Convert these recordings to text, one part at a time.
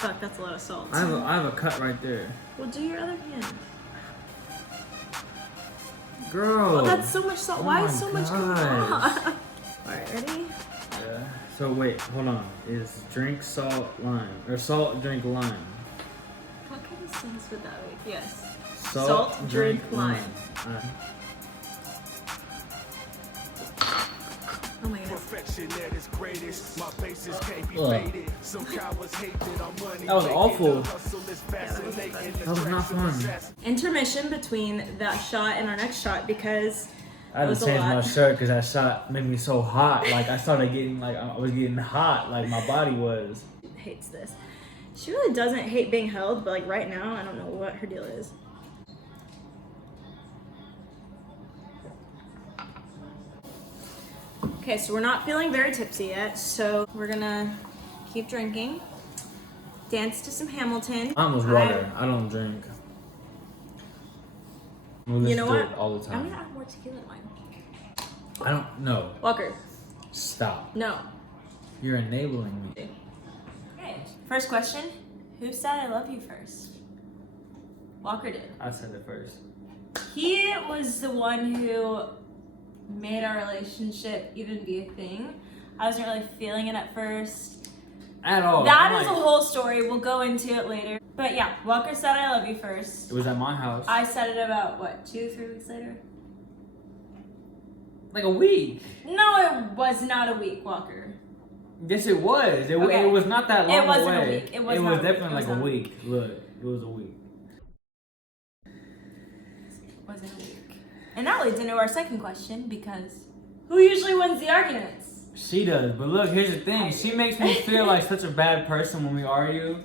Fuck, that's a lot of salt. I have a cut right there. Well, do your other hand. Girl. Well, that's so much salt. Oh Why my is so much going on? Alright, ready? Yeah. So wait, hold on. Is drink salt lime or salt drink lime? What kind of sense would that make? Yes. Salt drink lime. Oh my god. Perfection at its greatest. My bases can't be faded. Some cowards hate that I'm money. That was awful. That was not fun. Intermission between that shot and our next shot because I had to change my shirt because that shot made me so hot. Like I started getting I was getting hot. Like my body was. She hates this. She really doesn't hate being held, but like right now, I don't know what her deal is. Okay, so we're not feeling very tipsy yet, so we're gonna keep drinking. Dance to some Hamilton. I almost water. I don't drink. You know what? All the time. I'm gonna add more tequila in mine. I don't know. Walker. Stop. No. You're enabling me. Okay. First question. Who said I love you first? Walker did. I said it first. He was the one who made our relationship even be a thing. I wasn't really feeling it at first. At all. That is a whole story. We'll go into it later. But yeah, Walker said I love you first. It was at my house. I said it about, what, 2-3 weeks later? Like a week. No, it was not a week, Walker. Yes, it was. It was not that long. It wasn't away. a week. It was definitely like a week. Look, it was a week. It wasn't a week. And that leads into our second question because who usually wins the arguments? She does. But look, here's the thing. She makes me feel like such a bad person when we argue.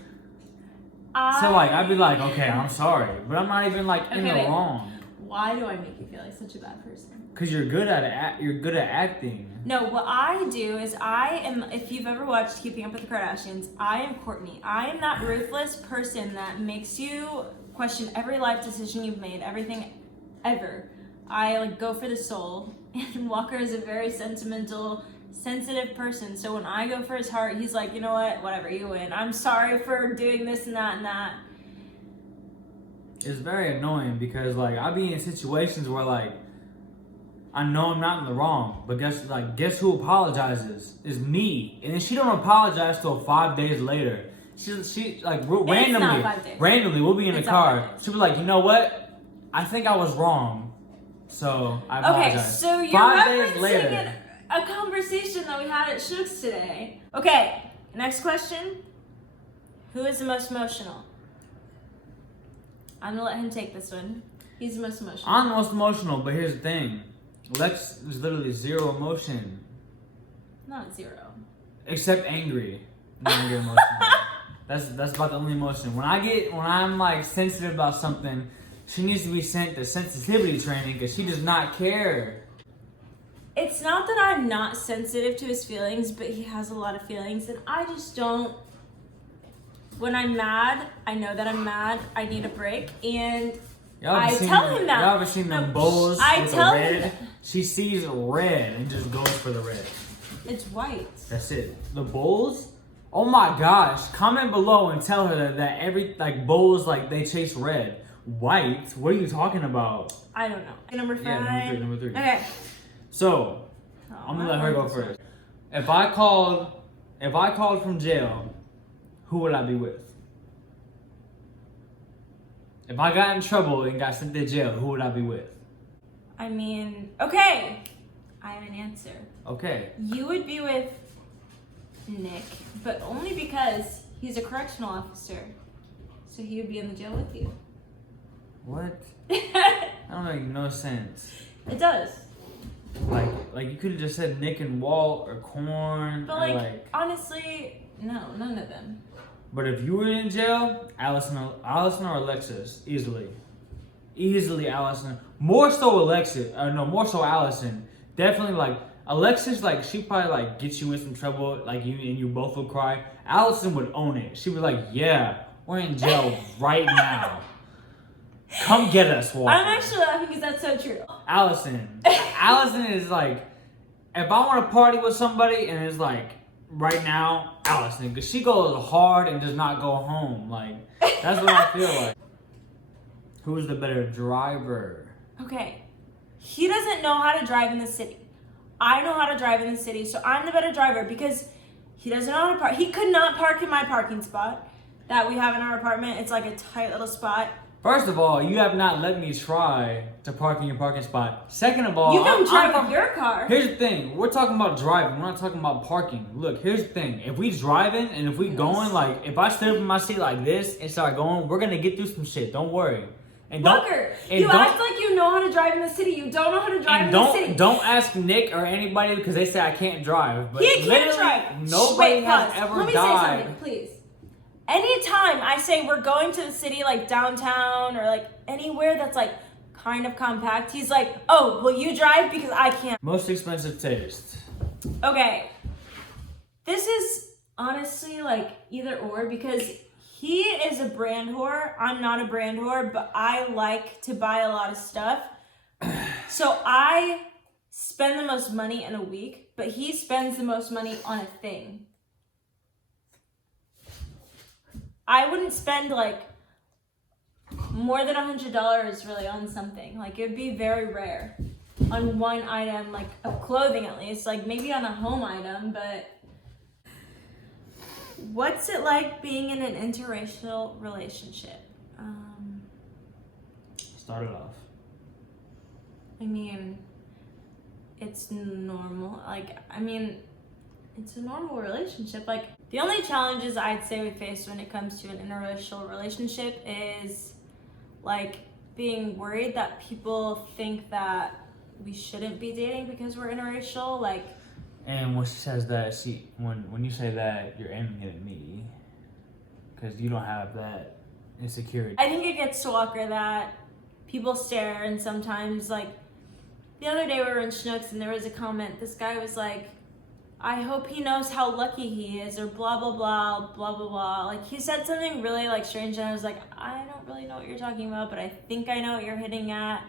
So like, I'd be like, okay, I'm sorry. But I'm not even like in the wrong. Why do I make you feel like such a bad person? Because you're good at it. You're good at acting. No, what I do is I am, if you've ever watched Keeping Up with the Kardashians, I am Courtney. I am that ruthless person that makes you question every life decision you've made, everything ever. I like go for the soul. And Walker is a very sentimental, sensitive person. So when I go for his heart, he's like, you know what, whatever, you win. I'm sorry for doing this and that and that. It's very annoying because like I be in situations where like I know I'm not in the wrong, but guess who apologizes? Is me. And then she don't apologize till 5 days later. She like randomly we'll be in the car. She'll be like, you know what? I think I was wrong. So I apologize. Okay, so you're 5 days referencing later. a conversation that we had at Shook's today. Okay, next question. Who is the most emotional? I'm gonna let him take this one. He's the most emotional. I'm the most emotional, but here's the thing. Lex is literally zero emotion. Not zero. Except angry. Not angry emotional. That's about the only emotion. When I'm like sensitive about something, she needs to be sent to sensitivity training because she does not care. It's not that I'm not sensitive to his feelings, but he has a lot of feelings and I just don't. When I'm mad, I know that I'm mad. I need a break and I tell him that. Y'all ever seen them bowls with the red? She sees red and just goes for the red. It's white. That's it. The bowls? Oh my gosh. Comment below and tell her that every like bowls like they chase red. White? What are you talking about? I don't know. Number 5. Yeah, number three. Okay. So, I'm gonna let her go first. If I called from jail, who would I be with? If I got in trouble and got sent to jail, who would I be with? I mean, okay. I have an answer. Okay. You would be with Nick, but only because he's a correctional officer. So he would be in the jail with you. What? That don't make no sense. It does. Like you could have just said Nick and Walt or Corn. But like honestly, no, none of them. But if you were in jail, Allison or Alexis, easily Allison. More so Alexis, more so Allison. Definitely like Alexis, like she probably like gets you in some trouble, like you both would cry. Allison would own it. She'd be like, yeah, we're in jail right now. Come get us, Walker. I'm actually laughing because that's so true. Allison is like, if I want to party with somebody and it's like right now, Allison, because she goes hard and does not go home. Like, that's what I feel like. Who's the better driver? Okay. He doesn't know how to drive in the city. I know how to drive in the city, so I'm the better driver because he doesn't know how to park. He could not park in my parking spot that we have in our apartment. It's like a tight little spot. First of all, you have not let me try to park in your parking spot. Second of all, You can drive with your car. Here's the thing. We're talking about driving. We're not talking about parking. Look, here's the thing. If we driving and if we going, like, if I stood up in my seat like this and start going, we're going to get through some shit. Don't worry. And Booker, you act like you know how to drive in the city. You don't know how to drive in the city. Don't ask Nick or anybody because they say I can't drive. But he can't drive. Nobody has ever Let me died. say something, please. Anytime I say we're going to the city, like downtown or like anywhere that's like kind of compact, he's like, oh, will you drive? Because I can't. Most expensive taste. Okay. This is honestly like either or because he is a brand whore. I'm not a brand whore, but I like to buy a lot of stuff. So I spend the most money in a week, but he spends the most money on a thing. I wouldn't spend like more than $100 really on something. Like it would be very rare on one item, like of clothing at least, like maybe on a home item, but what's it like being in an interracial relationship? Start it off. I mean, it's normal. It's a normal relationship. Like, the only challenges I'd say we face when it comes to an interracial relationship is, like, being worried that people think that we shouldn't be dating because we're interracial. Like, and when she says that, when you say that, you're aiming at me because you don't have that insecurity. I think it gets to Walker that people stare, and sometimes, like, the other day we were in Schnucks and there was a comment. This guy was like, I hope he knows how lucky he is, or blah, blah, blah, blah, blah, blah. Like, he said something really, like, strange, and I was like, I don't really know what you're talking about, but I think I know what you're hitting at.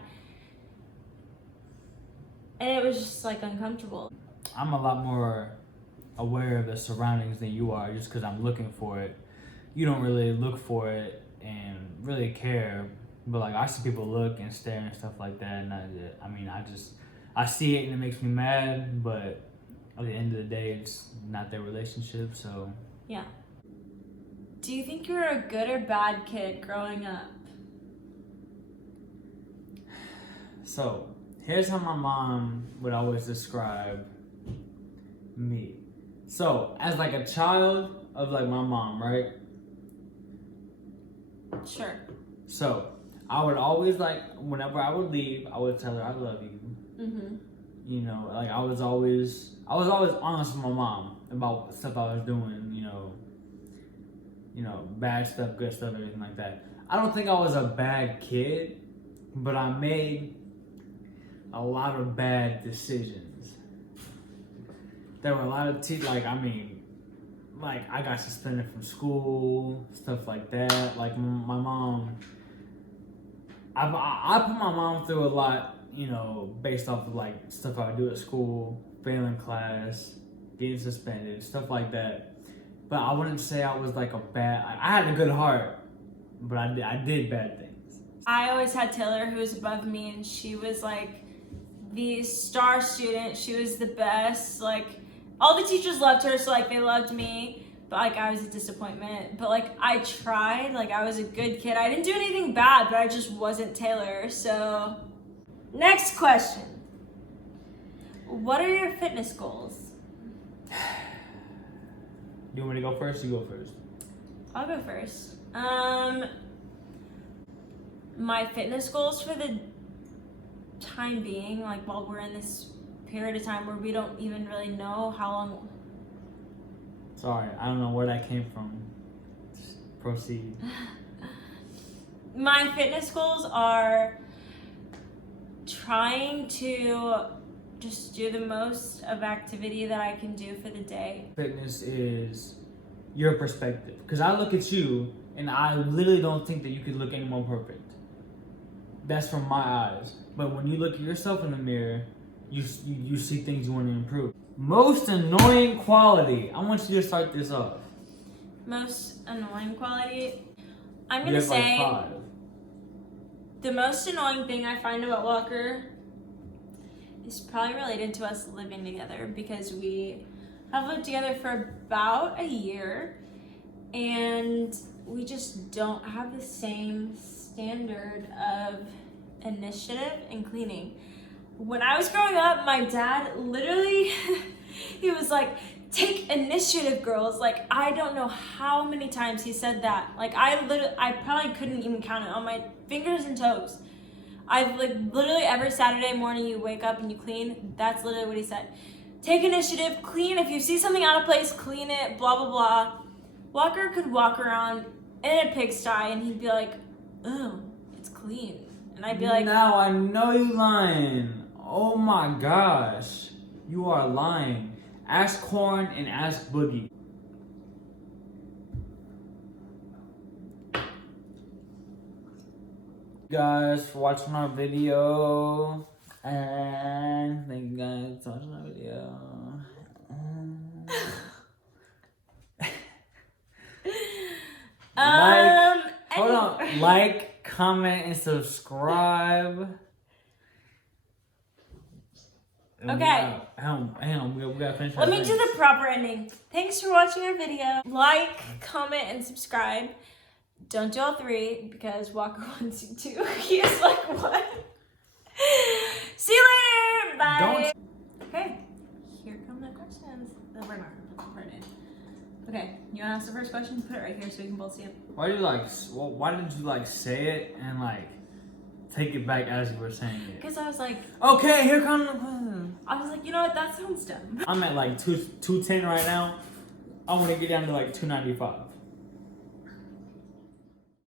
And it was just, like, uncomfortable. I'm a lot more aware of the surroundings than you are just because I'm looking for it. You don't really look for it and really care, but, like, I see people look and stare and stuff like that, and I see it and it makes me mad, but at the end of the day, it's not their relationship, so. Yeah. Do you think you were a good or bad kid growing up? So, here's how my mom would always describe me. So, as like a child of like my mom, right? Sure. So, I would always like, whenever I would leave, I would tell her I love you. Mm-hmm. You know, like I was always honest with my mom about stuff I was doing, you know, bad stuff, good stuff, everything like that. I don't think I was a bad kid, but I made a lot of bad decisions. There were a lot of I got suspended from school, stuff like that. Like my mom, I put my mom through a lot, based off of like stuff I would do at school, failing class, getting suspended, stuff like that. But I wouldn't say I was like I had a good heart, but I did bad things. I always had Taylor, who was above me, and she was like the star student. She was the best. Like, all the teachers loved her, so like they loved me. But like I was a disappointment. But like I tried, like I was a good kid. I didn't do anything bad, but I just wasn't Taylor. So, next question. What are your fitness goals? You want me to go first? You go first. I'll go first. My fitness goals for the time being, like while we're in this period of time where we don't even really know how long. Sorry, I don't know where that came from. Just proceed. My fitness goals are trying to just do the most of activity that I can do for the day. Fitness is your perspective. Because I look at you, and I literally don't think that you could look any more perfect. That's from my eyes. But when you look at yourself in the mirror, you see things you want to improve. Most annoying quality. I want you to start this off. Most annoying quality. I'm You gonna have like say 5. the most annoying thing I find about Walker is probably related to us living together, because we have lived together for about a year and we just don't have the same standard of initiative and cleaning. When I was growing up, my dad literally, he was like, take initiative, girls. Like, I don't know how many times he said that. Like, I probably couldn't even count it on my fingers and toes. I've like literally every Saturday morning you wake up and you clean. That's literally what he said. Take initiative, clean. If you see something out of place, clean it, blah, blah, blah. Walker could walk around in a pigsty and he'd be like, oh, it's clean. And I'd be like, now I know you lying. Oh my gosh. You are lying. Ask Corn and ask Boogie. Guys for watching our video, and thank you guys for watching our video. Hold on, like, comment, and subscribe. Okay. Hang on, we gotta finish. Let me do the proper ending. Thanks for watching our video. Like, comment, and subscribe. Don't do all 3 because Walker wants you to. He is like, what? See you later. Bye. Okay. Here come the questions. No, we're not gonna put the part in. Okay. You wanna ask the first question? Put it right here so we can both see it. Why didn't you like say it and like take it back as you were saying it? Because I was like, Okay, here comes the question. you know what? That sounds dumb. I'm at like 210 right now. I want to get down to like 295.